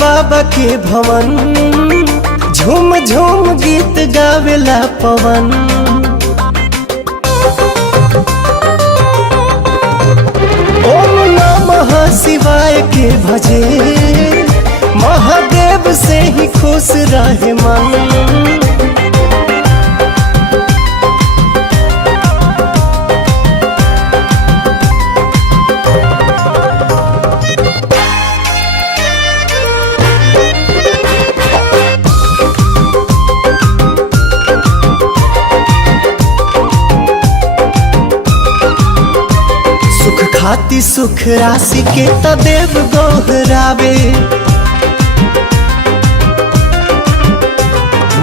बाबा के भवन, झूम झूम गीत गावेला पवन। ओम नमः शिवाय के भजे, महादेव से ही खुश रहे मन। खाती सुख राशि के तदेव गोहरावे,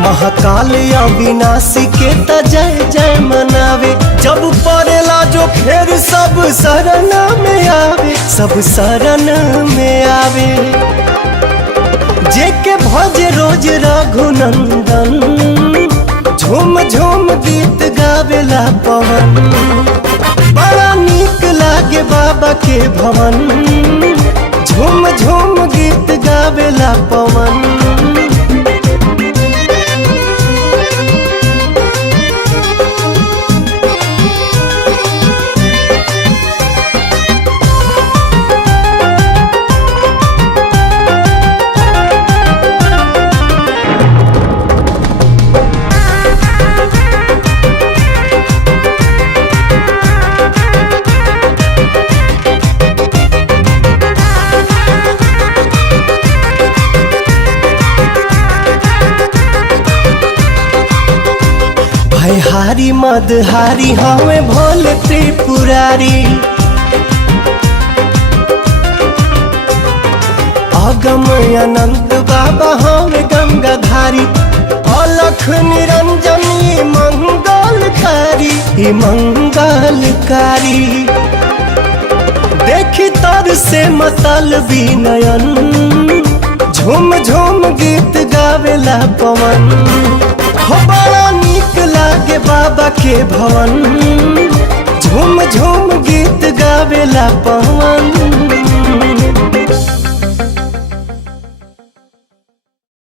महाकाल अविनाशी के त जय जय मनावे। जब पड़ेला जो फेर सब शरण में आवे, सब शरण में आवे। जेके भजे रोज रघुनंदन, झूम झूम गीत गावेला पवन। बड़ा नीक लागे बाबा के भवन, झूम झूम गीत गावेला पवन। हारी मदहारी हमें भोले त्रिपुरारी, अगम अनंत बाबा हमें गंगाधारी। अलख निरंजनी मंगलकारी, मंगलकारी। देखी तर से मतलबी नयन, झूम झूम गीत गावेला पवन। हो बड़ा नीक लागे बाबा के भवन, झूम झूम गीत गावेला पवन।